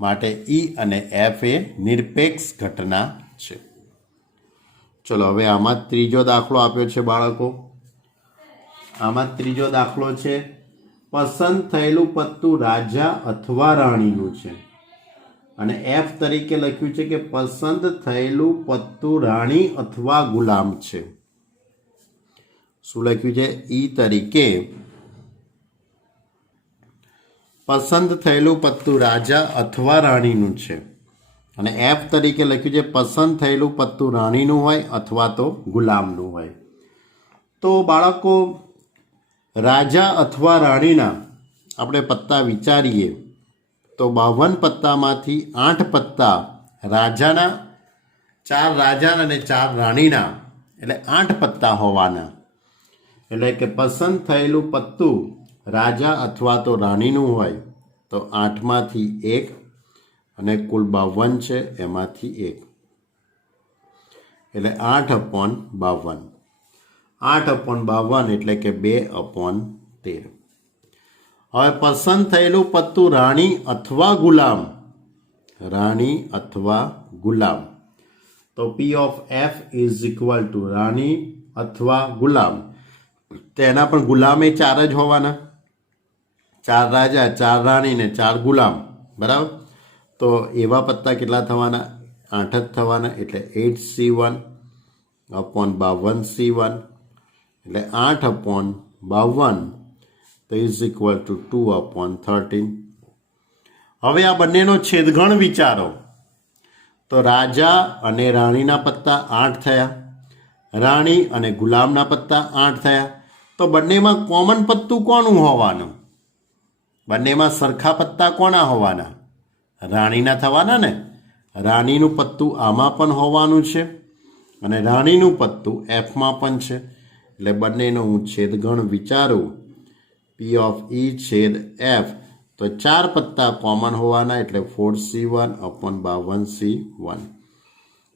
માટે E અને F એ નિરપેક્ષ ઘટના છે. ચલો હવે આમાં ત્રીજો દાખલો આપ્યો છે બાળકો. આમાં ત્રીજો દાખલો છે પસંદ થયેલું પત્તું રાજા અથવા રાણીનું છે અને F તરીકે લખ્યું છે કે પસંદ થયેલું પત્તું રાણી અથવા ગુલામ છે. શું લખ્યું છે? E તરીકે પસંદ થયેલું પત્તું રાજા અથવા રાણીનું છે અને F તરીકે લખ્યું છે પસંદ થયેલું પત્તું રાણીનું હોય અથવા તો ગુલામનું હોય. તો બાળકો રાજા અથવા રાણીના આપણે પત્તા વિચારીએ તો 52 પત્તામાંથી 8 પત્તા રાજાના, 4 રાજાના અને 4 રાણીના, એટલે 8 પત્તા હોવાના. એટલે કે પસંદ થયેલું પત્તું રાજા અથવા તો રાણીનું હોય તો 8માંથી 1 અને કુલ 52 છે એમાંથી 1, એટલે 8/52. 8/52 એટલે કે 2/13. હવે પસંદ થયેલું પત્તું રાણી અથવા ગુલામ, રાણી અથવા ગુલામ. તો P of F is equal to રાણી અથવા ગુલામ. તેના પણ ગુલામે 4 જ હોવાના, 4 રાજા, 4 રાણી ને 4 ગુલામ, બરાબર. તો એવા પત્તા કેટલા થવાના? 8 જ થવાના, એટલે 8C1 અપોન 52C1, એટલે 8/52 તો ઇઝ ઇક્વલ ટુ 2/13. હવે આ બંનેનો છેદગણ વિચારો. તો રાજા અને રાણીના પત્તા 8 થયા, રાણી અને ગુલામના પત્તા 8 થયા. તો બંનેમાં કોમન પત્તું કોનું હોવાનું? બંનેમાં સરખા પત્તા કોના હોવાના? રાણીના થવાના ને. રાણીનું પત્તું આમાં પણ હોવાનું છે અને રાણીનું પત્તું Fમાં પણ છે. એટલે બંનેનો હું છેદગણ વિચારું, P of E છેદ F, તો 4 પત્તા કોમન હોવાના, એટલે 4C1 અપોન 52C1,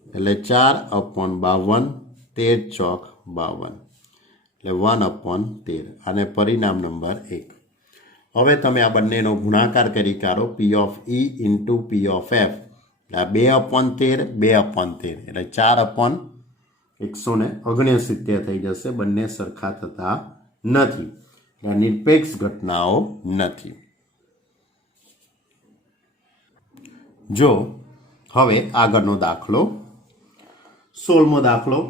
એટલે 4/52, 13 ચોક 52, એટલે 1/13 અને પરિણામ નંબર 1. હવે તમે આ બંનેનો ગુણાકાર કરી કાઢો. પી of E into P of F એટલે 2/13 2/13 એટલે 4/169 થઈ જશે. બંને સરખા થતા નથી, એટલે નિરપેક્ષ ઘટનાઓ નથી. જો હવે આગળનો દાખલો 16મો દાખલો.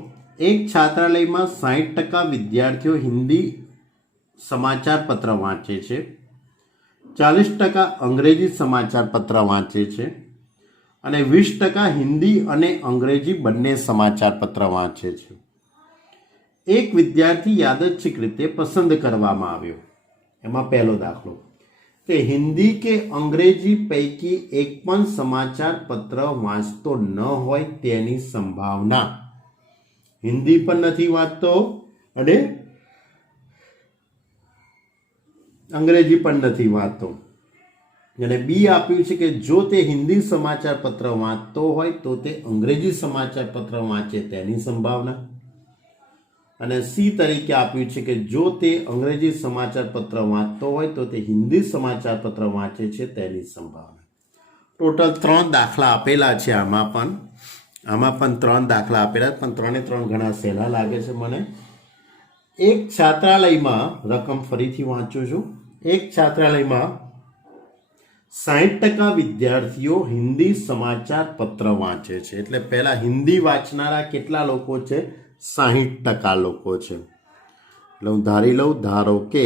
એક છાત્રાલયમાં 60% વિદ્યાર્થીઓ હિન્દી સમાચાર પત્ર વાંચે છે, 40% અંગ્રેજી સમાચાર પત્ર વાંચે છે અને 20% હિન્દી અને અંગ્રેજી બંને સમાચાર પત્ર વાંચે છે. એક વિદ્યાર્થી યાદચ્છિક રીતે પસંદ કરવામાં આવ્યો. એમાં પહેલો દાખલો કે હિન્દી કે અંગ્રેજી પૈકી એક પણ સમાચાર પત્ર વાંચતો ન હોય તેની સંભાવના. હિન્દી પણ નથી વાંચતો અને અંગ્રેજી પણ નથી વાંચતો. અને બી આપ્યું છે કે જો તે હિન્દી સમાચાર પત્ર વાંચતો હોય તો તે અંગ્રેજી સમાચાર પત્ર વાંચે તેની સંભાવના. અને સી તરીકે આપ્યું છે કે જો તે અંગ્રેજી સમાચાર પત્ર વાંચતો હોય તો તે હિન્દી સમાચાર પત્ર વાંચે છે તેની સંભાવના. ટોટલ 3 દાખલા આપેલા છે. આમાં પણ 3 દાખલા આપેલા, પણ 3 ઘણા સહેલા લાગે છે મને. એક છાત્રાલયમાં, રકમ ફરીથી વાંચું છું, એક છાત્રાલયમાં 60% વિદ્યાર્થીઓ હિન્દી સમાચાર પત્ર વાંચે છે. એટલે પહેલા હિન્દી વાંચનારા કેટલા લોકો છે? 60% લોકો છે. એટલે હું ધારી લઉં, ધારો કે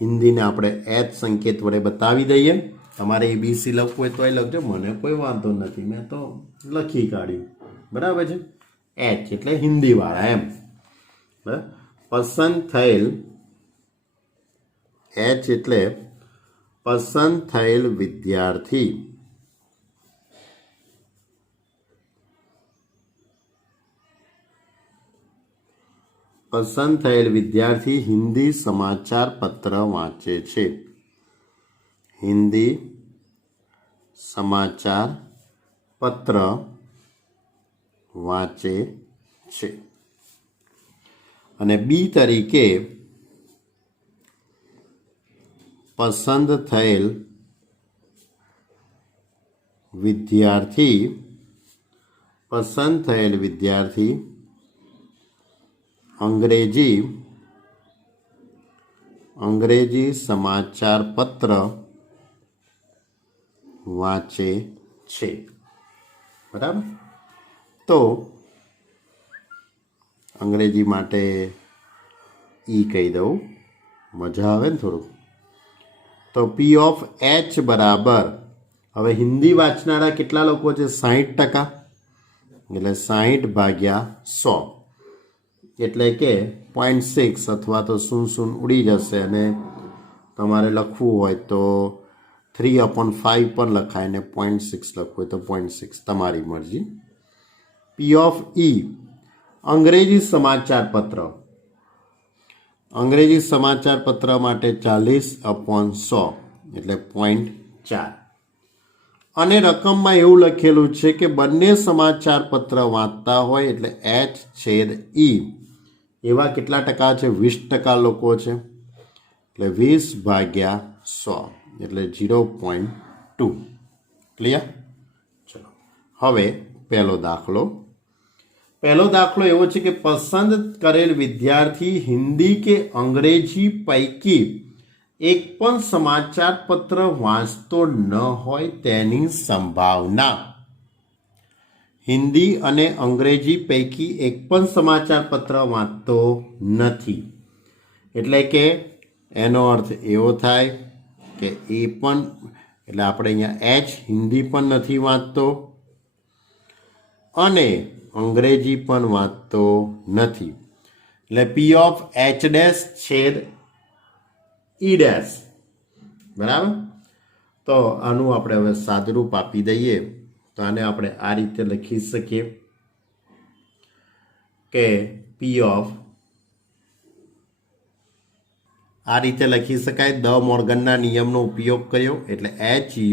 હિન્દીને આપણે એચ સંકેત વડે બતાવી દઈએ. તમારે એબીસી લખવું હોય તો એ લખજો, મને કોઈ વાંધો નથી, મેં તો લખી કાઢ્યું. બરાબર છે. એચ એટલે હિન્દીવાળા એમ. પસંદ થયેલ, એચ એટલે પસંદ થયેલ વિદ્યાર્થી. પસંદ થયેલ વિદ્યાર્થી હિન્દી સમાચાર પત્ર વાંચે છે. હિન્દી સમાચાર પત્ર વાંચે છે. અને બી તરીકે પસંદ થયેલ વિદ્યાર્થી અંગ્રેજી સમાચાર પત્ર વાંચે છે. બરાબર. તો અંગ્રેજી માટે ઈ કહી દઉં, મજા આવે ને થોડું. તો પી ઓફ એચ બરાબર, હવે હિન્દી વાંચનારા કેટલા લોકો છે? 60%. એટલે 60/100 એટલે કે 0.6 અથવા તો 0 ઉડી જશે. અને તમારે લખવું હોય તો 3/5 પણ લખાય ને 0.6 લખવું હોય તો 0.6, તમારી મરજી. પી ઓફ ઈ અંગ્રેજી સમાચાર પત્ર માટે 40/100 એટલે 0.4. અને રકમમાં એવું લખેલું છે કે બંને સમાચાર પત્ર વાંચતા હોય એટલે H/E એવા કેટલા ટકા છે? 20% લોકો છે. એટલે 20/100 એટલે 0.2. ક્લિયર? ચલો હવે પહેલો દાખલો એવો છે કે પસંદ કરેલ વિદ્યાર્થી હિન્દી કે અંગ્રેજી પૈકી એક પણ સમાચાર પત્ર વાંચતો ન હોય તેની સંભાવના. હિન્દી અને અંગ્રેજી પૈકી એક પણ સમાચાર પત્ર વાંચતો નથી. એટલે કે એનો અર્થ એવો થાય કે એ પણ, એટલે આપણે અહીંયા એચ હિન્દી પણ નથી વાંચતો અને અંગ્રેજી પણ વાંચતો નથી. એટલે પી ઓફ H-/E'. બરાબર. તો આનું આપણે હવે સાદુરૂપ આપી દઈએ. તો આને આપણે આ રીતે લખી શકીએ કે પી ઓફ, આ રીતે લખી શકાય. દ મોર્ગનના નિયમનો ઉપયોગ કર્યો એટલે H-E'.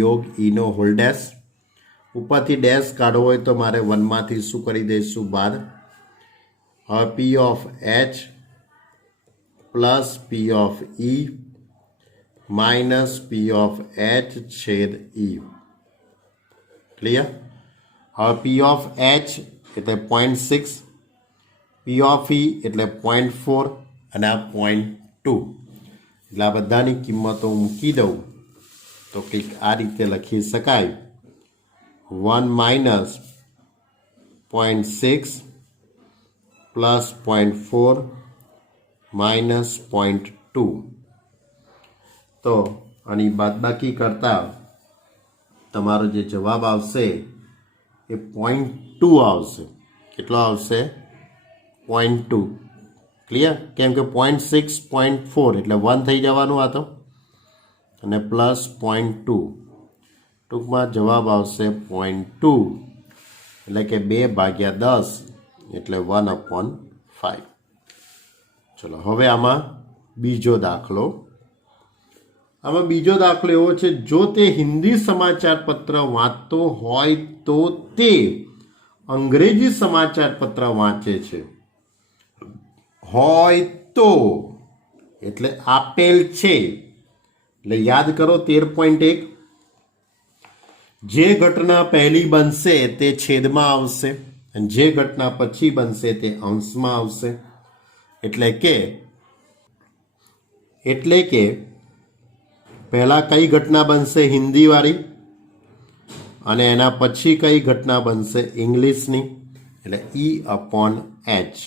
ઉપરથી ડેશ કાઢવો હોય તો મારે 1માંથી શું કરી દઈશું? બાદ. હવે પી of H plus P of E minus P of H છેદ ઈ. ક્લિયર? હવે પી ઓફ એચ એટલે 0.6, પી ઓફ ઈ એટલે 0.4 અને આ 0.2. એટલે આ બધાની કિંમતો મૂકી દઉં તો કંઈક આ રીતે લખી શકાય. 1 માઇનસ 0.6 પ્લસ 0.4 માઇનસ 0.2. તો આની બાદબાકી કરતા તમારો જે જવાબ આવશે એ 0.2 આવશે. કેટલો આવશે? 0.2. ક્લિયર? કેમ કે 0.6 0.4 એટલે 1 થઈ જવાનું આ તો, અને પ્લસ 0.2. ટૂંકમાં જવાબ આવશે 0.2 એટલે કે 2/10 એટલે 1/5. ચલો હવે આમાં બીજો દાખલો. આમાં બીજો દાખલો એવો છે, જો તે હિન્દી સમાચાર પત્ર વાંચતો હોય તો તે અંગ્રેજી સમાચાર પત્ર વાંચે છે. હોય તો એટલે આપેલ છે, એટલે યાદ કરો 13.1. જે ઘટના પહેલી બનશે તે છેદમાં આવશે અને જે ઘટના પછી બનશે તે અંશમાં આવશે. એટલે કે પહેલા કઈ ઘટના બનશે? હિન્દીવાળી. અને એના પછી કઈ ઘટના બનશે? ઇંગ્લિશની. એટલે E/H.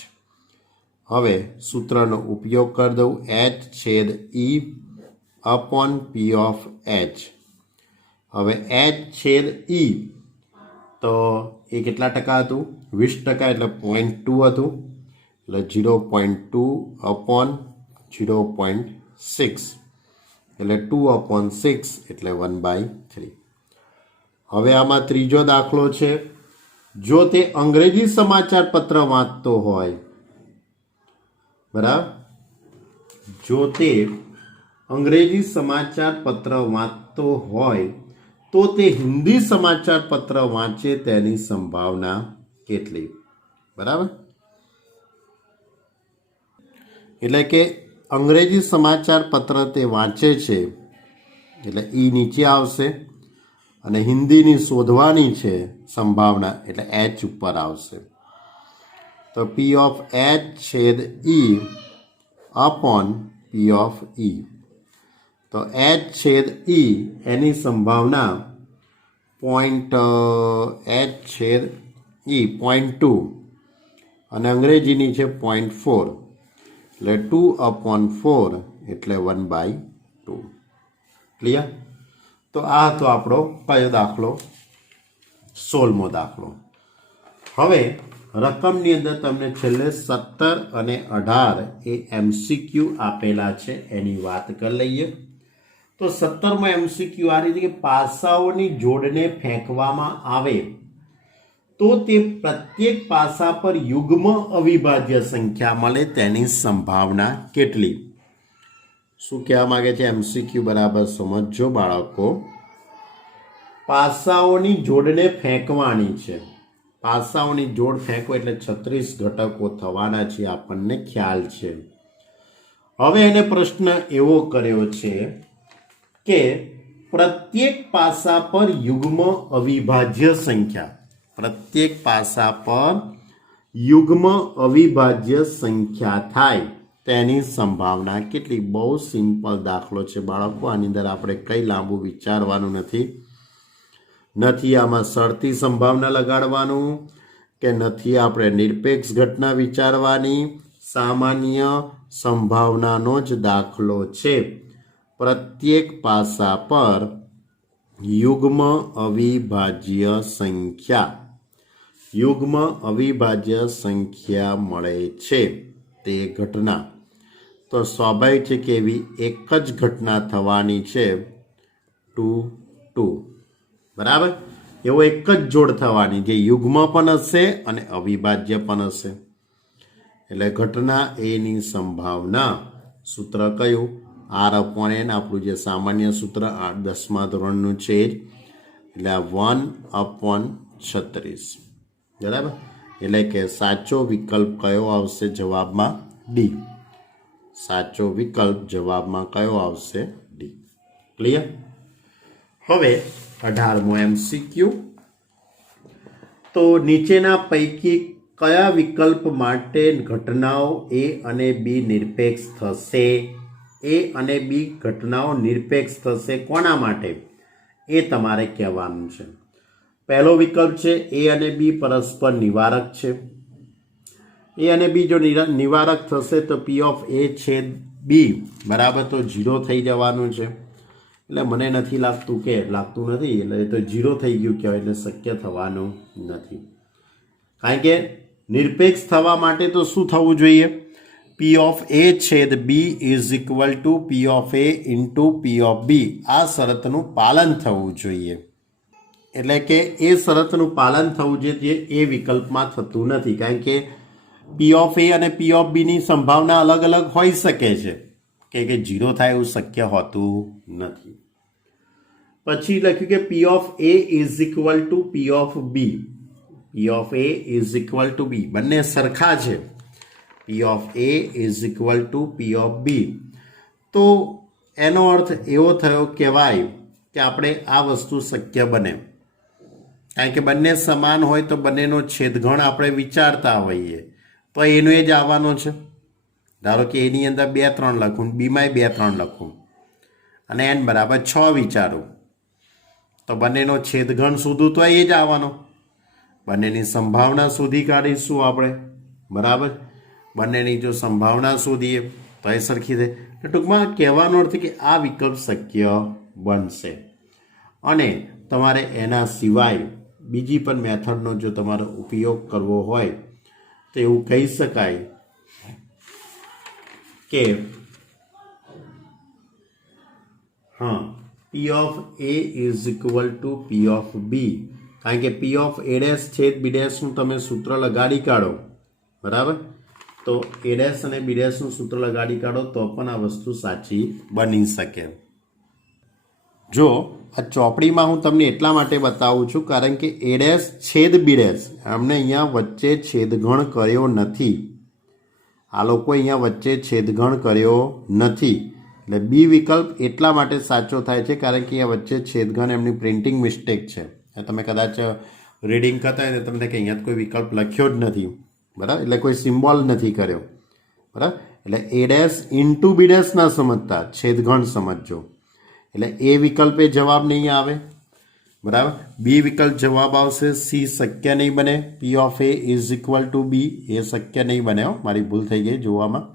હવે સૂત્રનો ઉપયોગ કરી દઉં. H છેદ E/P ઓફ H. હવે H છેદ E તો એ કેટલા ટકા હતું? 20%. એટલે 0.2 હતું. એટલે 0.2/0.6 એટલે 2/6 એટલે 1/3. હવે આમાં ત્રીજો દાખલો છે, જો તે અંગ્રેજી સમાચાર પત્ર વાંચતો હોય, બરાબર, જો તે અંગ્રેજી સમાચાર પત્ર વાંચતો હોય તો તે હિન્દી સમાચાર પત્ર વાંચે તેની સંભાવના કેટલી? બરાબર. એટલે કે અંગ્રેજી સમાચાર પત્ર તે વાંચે છે એટલે ઈ નીચે આવશે, અને હિન્દીની શોધવાની છે સંભાવના એટલે H ઉપર આવશે. તો P ઓફ H છેદ E/P ઓફ E. તો H છેદ E એની સંભાવના H છેદ E 0.2 અને અંગ્રેજીની છે 0.4 એટલે 2/4 એટલે 1/2. ક્લિયર? તો આ હતો આપણો કયો દાખલો? 16મો દાખલો. હવે રકમની અંદર તમને છેલ્લે 17 અને 18 એ MCQ આપેલા છે, એની વાત કરી લઈએ. તો 17મો MCQ આ રીતે કે પાસાઓની જોડને ફેંકવામાં આવે તો તે પ્રત્યેક પાસા પર યુગ્મ અવિભાજ્ય સંખ્યા મળે તેની સંભાવના કેટલી? શું કહેવા માંગે છે MCQ? બરાબર સમજો બાળકો. પાસાઓની જોડને ફેંકવાની છે. પાસાઓની જોડ ફેંકો એટલે 36 ઘટકો થવાના છે, આપણને ખ્યાલ છે. હવે એને પ્રશ્ન એવો કર્યો છે કે પ્રત્યેક પાસા પર યુગ્મ અવિભાજ્ય સંખ્યા, પ્રત્યેક પાસા પર યુગ્મ અવિભાજ્ય સંખ્યા થાય તેની સંભાવના કેટલી? બહુ સિમ્પલ દાખલો છે બાળકો. આની અંદર આપણે કંઈ લાંબુ વિચારવાનું નથી. આમાં શરતી સંભાવના લગાડવાનું કે નથી, આપણે નિરપેક્ષ ઘટના વિચારવાની. સામાન્ય સંભાવનાનો જ દાખલો છે. પ્રત્યેક પાસા પર યુગ્મ અવિભાજ્ય સંખ્યા, યુગ્મ અવિભાજ્ય સંખ્યા મળે છે તે ઘટના. તો સ્વાભાવિક છે કે એવી એક જ ઘટના થવાની છે 2 2. બરાબર. એવો એક જ જોડ થવાની જે યુગ્મ પણ હશે અને અવિભાજ્ય પણ હશે. એટલે ઘટના એની સંભાવના સૂત્ર કયું? R/N, આપણું જે સામાન્ય સૂત્ર 10મા ધોરણનું છે. એટલે 1/36. બરાબર. એટલે કે સાચો વિકલ્પ કયો આવશે જવાબમાં? D. સાચો વિકલ્પ જવાબમાં કયો આવશે? ડી. ક્લિયર? હવે 18મો MCQ. તો નીચેના પૈકી કયા વિકલ્પ માટે ઘટનાઓ A અને B નિરપેક્ષ થશે? A અને B ઘટનાઓ નિરપેક્ષ થશે કોના માટે? એ તમારે કહેવાનું છે. પહેલો વિકલ્પ છે A અને B પરસ્પર નિવારક છે. A અને B જો નિવારક થશે તો P ઓફ A છેદ B બરાબર તો 0 થઈ જવાનું છે. એટલે મને નથી લાગતું એટલે એ તો 0 થઈ ગયું કહેવાય, એટલે શક્ય થવાનું નથી. કારણ કે નિરપેક્ષ થવા માટે તો શું થવું જોઈએ? P ઓફ A છેદ B is equal two P of A into P of B. આ શરતનું પાલન થવું જોઈએ. એટલે કે એ શરતનું પાલન થવું જોઈએ જે એ વિકલ્પમાં થતું નથી. કારણ કે P ઓફ A અને P ઓફ B ની સંભાવના અલગ અલગ હોઈ શકે છે કે 0 થાય એવું શક્ય હોતું નથી. પછી લખ્યું કે P of A is equal two P of B. P of A is equal two B. બંને સરખા છે. P of A is equal two P of B. તો એનો અર્થ એવો થયો કહેવાય કે આપણે આ વસ્તુ શક્ય બને. કારણ કે બંને સમાન હોય તો બંનેનો છેદગણ આપણે વિચારતા હોઈએ તો એનો જ આવવાનો છે. ધારો કે એની અંદર 2 3 લખું, બીમાં 2 3 લખું અને n બરાબર 6 વિચારું તો બંનેનો છેદગણ શોધું તો એ જ આવવાનો. બંનેની સંભાવના શોધી કાઢીશું આપણે, બરાબર. બંનેની જો સંભાવના શોધીએ તો એ સરખી થાય. ટૂંકમાં કહેવાનો અર્થ કે આ વિકલ્પ શક્ય બનશે. અને તમારે એના સિવાય બીજી પણ મેથડનો જો તમારો ઉપયોગ કરવો હોય તો એવું કહી શકાય કે P of A is equal two P of B. કારણ કે P ઓફ A ડેશ છેદ B ડેશનું તમે સૂત્ર લગાડી કાઢો, બરાબર. તો A ડેશ અને B ડેશનું સૂત્ર લગાડી કાઢો તો પણ આ વસ્તુ સાચી બની શકે. જો આ ચોપડીમાં હું તમને એટલા માટે બતાવું છું કારણ કે A ડેશ છેદ B ડેશ અમને અહીંયા વચ્ચે છેદગણ કર્યો નથી. આ લોકો અહીંયા વચ્ચે છેદગણ કર્યો નથી. એટલે બી વિકલ્પ એટલા માટે સાચો થાય છે કારણ કે અહીંયા વચ્ચે છેદગણ એમની પ્રિન્ટિંગ મિસ્ટેક છે. તમે કદાચ રીડિંગ કરતા હોય તો તમને કે અહીંયા કોઈ વિકલ્પ લખ્યો જ નથી, બરાબર. એટલે કોઈ સિમ્બોલ નથી કર્યો, બરાબર. એટલે A dash into B dash ના સમજતા છેદગણ સમજજો. એટલે એ વિકલ્પે જવાબ નહીં આવે, બરાબર. બી વિકલ્પ જવાબ આવશે. સી શક્ય નહીં બને. P of A is equal two B એ શક્ય નહીં બને. મારી ભૂલ થઈ ગઈ જોવામાં.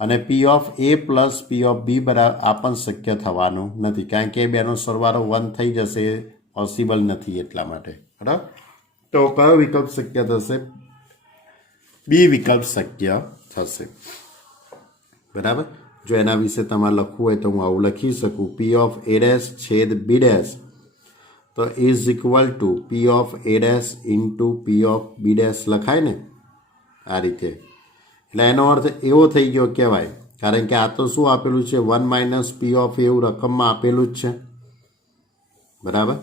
અને P of A plus P of B બરાબર આ પણ શક્ય થવાનું નથી કારણ કે બેનો સરવાળો 1 થઈ જશે, પોસિબલ નથી એટલા માટે, બરાબર. તો કયો વિકલ્પ શક્ય થશે? બી વિકલ્પ શક્ય થશે, બરાબર. જો એના વિશે તમારે લખવું હોય તો હું આવું લખી શકું. P ઓફ A ડેશ છેદ B ડેશ તો is equal two P of A dash into P of B dash લખાય ને આ રીતે. એટલે એનો અર્થ એવો થઈ ગયો કહેવાય કારણ કે આ તો શું આપેલું છે? 1 માઇનસ P ઓફ A એવું રકમમાં આપેલું જ છે, બરાબર.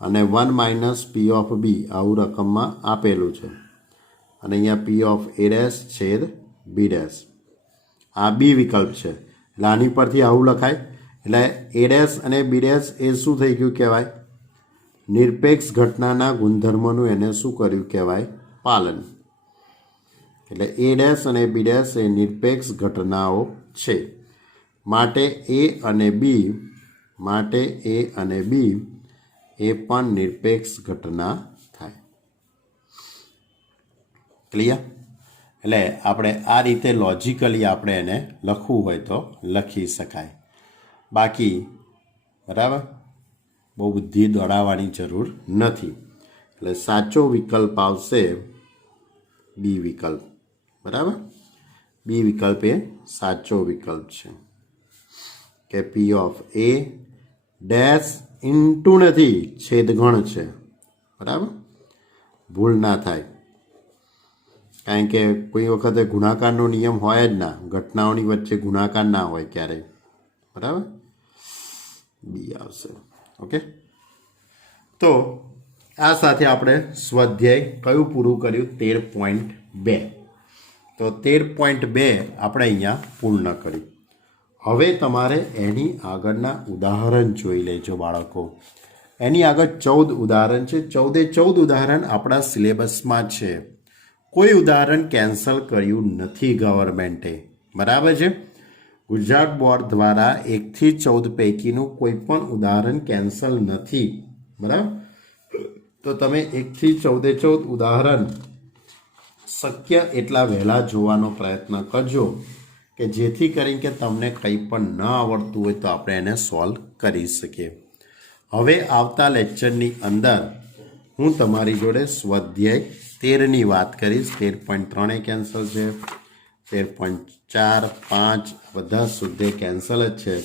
અને 1 માઇનસ P ઓફ B આવું રકમમાં આપેલું છે. અને અહીંયા P ઓફ A ડેશ છેદ B ડેશ આ બી વિકલ્પ છે. એટલે આની પરથી આવું લખાય. એટલે A ડેશ અને B ડેશ એ શું થઈ ગયું કહેવાય? નિરપેક્ષ ઘટનાના ગુણધર્મોનું એને શું કર્યું કહેવાય? પાલન. એટલે A ડેશ અને B ડેશ એ નિરપેક્ષ ઘટનાઓ છે. માટે A અને B એ પણ નિરપેક્ષ ઘટના થાય. ક્લિયર? એટલે આપણે આ રીતે લોજિકલી આપણે એને લખવું હોય તો લખી શકાય. બાકી બરાબર બહુ બુદ્ધિ દોડાવવાની જરૂર નથી. એટલે સાચો વિકલ્પ આવશે બી વિકલ્પ, બરાબર. બી વિકલ્પ એ સાચો વિકલ્પ છે કે P of A dash into નથી છેદગણ છે, બરાબર. ભૂલ ના થાય કારણ કે કોઈ વખતે ગુણાકારનો નિયમ હોય જ ના, ઘટનાઓની વચ્ચે ગુણાકાર ના હોય ક્યારેય, બરાબર. બી આવશે. ઓકે. તો આ સાથે આપણે સ્વાધ્યાય કયું પૂરું કર્યું? 13.2. તો 13.2 આપણે અહીંયા પૂર્ણ કરી. હવે તમારે એની આગળના ઉદાહરણ જોઈ લેજો બાળકો. એની આગળ 14 ઉદાહરણ છે. 14 ઉદાહરણ આપણા સિલેબસમાં છે. કોઈ ઉદાહરણ કેન્સલ કર્યું નથી ગવર્મેન્ટે, બરાબર છે. ગુજરાત બોર્ડ દ્વારા 1 થી 14 પૈકીનું કોઈ પણ ઉદાહરણ કેન્સલ નથી, બરાબર. તો તમે 1 થી 14 ઉદાહરણ શક્ય એટલા વહેલા જોવાનો પ્રયત્ન કરજો કે જેથી કરીને કે તમને કંઈ પણ ન આવડતું હોય તો આપણે એને સોલ્વ કરી શકીએ. હવે આવતા લેક્ચરની અંદર હું તમારી જોડે સ્વાધ્યાય 13ની વાત કરીશ. 13.3 કેન્સલ છે, 13.4, 5 બધા સ્વાધ્યાય કેન્સલ જ છે.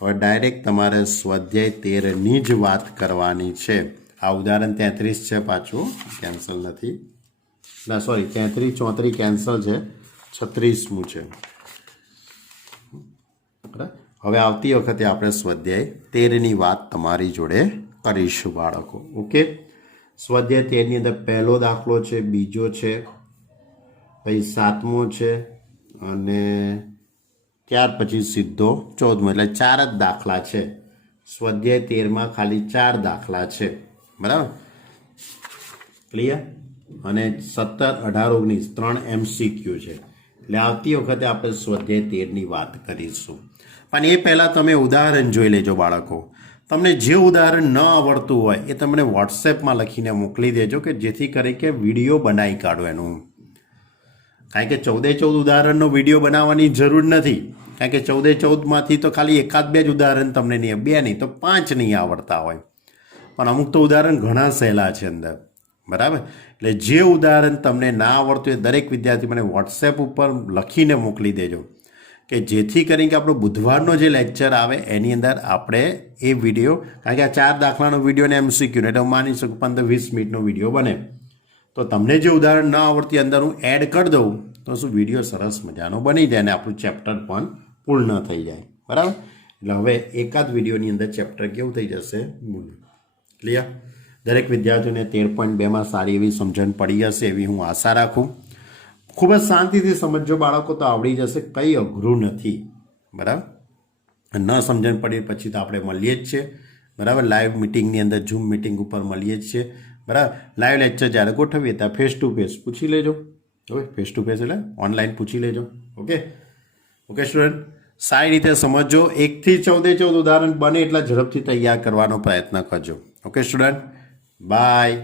હવે ડાયરેક્ટ તમારે સ્વાધ્યાય 13ની જ વાત કરવાની છે. આ ઉદાહરણ 33 છે, પાછું કેન્સલ નથી. ના સોરી, 33, 34 કેન્સલ છે, 36મું છે. હવે આવતી વખતે આપણે સ્વાધ્યાય 13ની વાત તમારી જોડે કરીશું બાળકો. ઓકે. સ્વાધ્યાય 13ની અંદર પહેલો દાખલો છે, બીજો છે, પછી 7મો છે અને ત્યાર પછી સીધો 14મો. એટલે 4 જ દાખલા છે. સ્વાધ્યાય 13માં ખાલી 4 દાખલા છે, બરાબર. ક્લિયર. અને 17, 18, 19 3 MCQ છે. એટલે આવતી વખતે આપણે સ્વાધ્યાય 13ની વાત કરીશું. પણ એ પહેલાં તમે ઉદાહરણ જોઈ લેજો બાળકો. તમને જે ઉદાહરણ ન આવડતું હોય એ તમને વોટ્સએપમાં લખીને મોકલી દેજો કે જેથી કરી કે વિડીયો બનાવી કાઢો એનું. કારણ કે 14 ઉદાહરણનો વિડીયો બનાવવાની જરૂર નથી. કારણ કે 14માંથી તો ખાલી 1-2 જ ઉદાહરણ તમને નહીં, 2 નહીં તો 5 નહીં આવડતા હોય. પણ અમુક તો ઉદાહરણ ઘણા સહેલા છે અંદર, બરાબર. એટલે જે ઉદાહરણ તમને ના આવડતું એ દરેક વિદ્યાર્થી મને વોટ્સએપ ઉપર લખીને મોકલી દેજો કે જેથી કરીને કે આપણો બુધવારનો જે લેક્ચર આવે એની અંદર આપણે એ વિડીયો, કારણ કે આ 4 દાખલાનો વિડીયો ને MCQ એટલે હું માની શકું 15-20 મિનિટનો વિડીયો બને. તો તમને જે ઉદાહરણ ન આવડતી અંદર હું એડ કરી દઉં તો શું વિડીયો સરસ મજાનો બની જાય અને આપણું ચેપ્ટર પણ પૂર્ણ થઈ જાય, બરાબર. એટલે હવે એકાદ વિડીયોની અંદર ચેપ્ટર કેવું થઈ જશે, ક્લિયર. દરેક વિદ્યાર્થીઓને 13.2માં સારી એવી સમજણ પડી હશે એવી હું આશા રાખું. ખૂબ જ શાંતિથી સમજો બાળકો તો આવડી જશે, કંઈ અઘરું નથી, બરાબર. ન સમજણ પડી પછી તો આપણે મળીએ જ છીએ, બરાબર. લાઈવ મિટિંગની અંદર ઝૂમ મિટિંગ ઉપર મળીએ જ છીએ, બરાબર. લાઈવ લેક્ચર જ્યારે ગોઠવીએ ત્યાં ફેસ ટુ ફેસ પૂછી લેજો. ઓકે, ફેસ ટુ ફેસ એટલે ઓનલાઈન પૂછી લેજો. ઓકે ઓકે સ્ટુડન્ટ, સારી રીતે સમજો. 1 થી 14 ઉદાહરણ બને એટલા ઝડપથી તૈયાર કરવાનો પ્રયત્ન કરજો. Okay student, by.